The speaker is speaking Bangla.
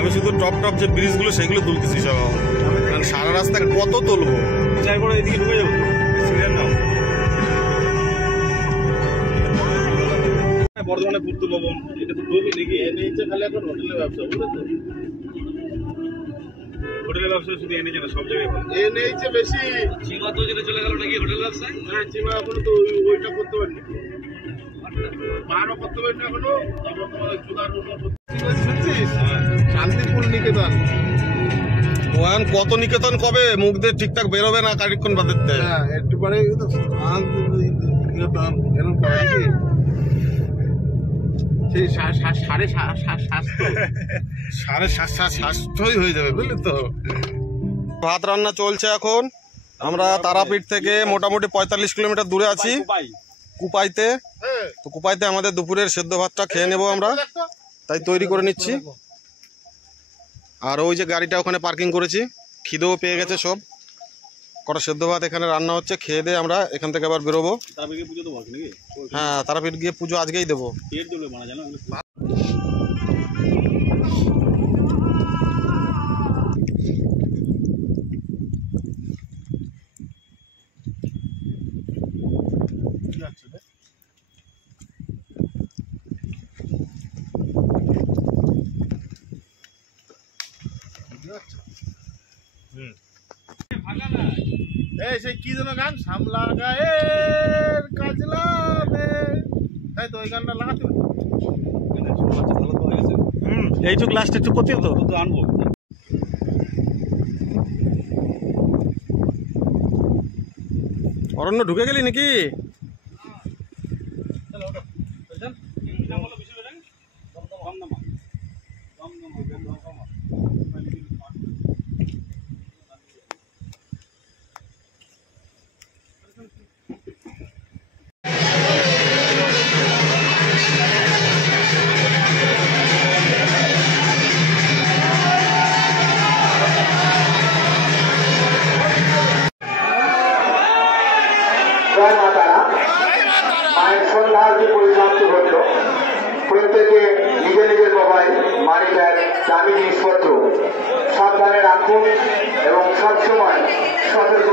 আমি শুধু টপ টপ যে ব্রিজগুলো সেগুলো তুলতেছি সব, কারণ সারা রাস্তা কত তুলবো। যাই বড় এদিকে ঢুকে যাবো বর্ধমানে পূর্ত ভবন, এটা তো ঢুকবে নাকি? নিচে খালি এখন হোটেলের ব্যবসা, বুঝলে তো? হোটেলের ব্যবসা শুধু এনেছে না, সব জায়গায় এনেছে বেশি। চিমা তো যেটা চলে গেল নাকি হোটেল ব্যবসায়? হ্যাঁ, চিমা এখনো তো ওইটা করতে পারিনি, পারও করতে পারিনি এখনো। তারপর তোমার জুগার শুনছিস, শান্তিপুর নিকেতন। ওয়ান কত নিকেতন কবে মুখ দিয়ে ঠিকঠাক বেরোবে না কারিক্ষণ বাদের। হ্যাঁ, একটু পরে সেই স্বাস্থ্যই হয়ে যাবে, বুঝলি তো। ভাত রান্না চলছে এখন। আমরা তারাপীঠ থেকে মোটামুটি 45 কিলোমিটার দূরে আছি, কুপাইতে। তো কুপাইতে আমাদের দুপুরের সেদ্ধ ভাতটা খেয়ে নেব আমরা, তাই তৈরি করে নিচ্ছি। আর ওই যে গাড়িটা ওখানে পার্কিং করেছি, খিদেও পেয়ে গেছে সব। কটা সেদ্ধ ভাত এখানে রান্না হচ্ছে, খেয়ে দিয়ে আমরা এখান থেকে আবার বেরোবো। হ্যাঁ, তারাপীঠ গিয়ে পুজো আজকেই দেবো। সেই কি যেন গান, সামলা গায়ের কাজলা রে, তাই তো ওই গানটা লাগাতে হবে। এইটুক লাস্ট একটু করতে তো আনবো। অরণ্য ঢুকে গেলি নাকি? মায়ের সন্ধ্যা আরতি পরিসমাপ্তি ঘটল। প্রত্যেকে নিজের নিজের মোবাইল, মানি ব্যাগ, দামি জিনিসপত্র সাবধানে রাখুন এবং সবসময় সতর্ক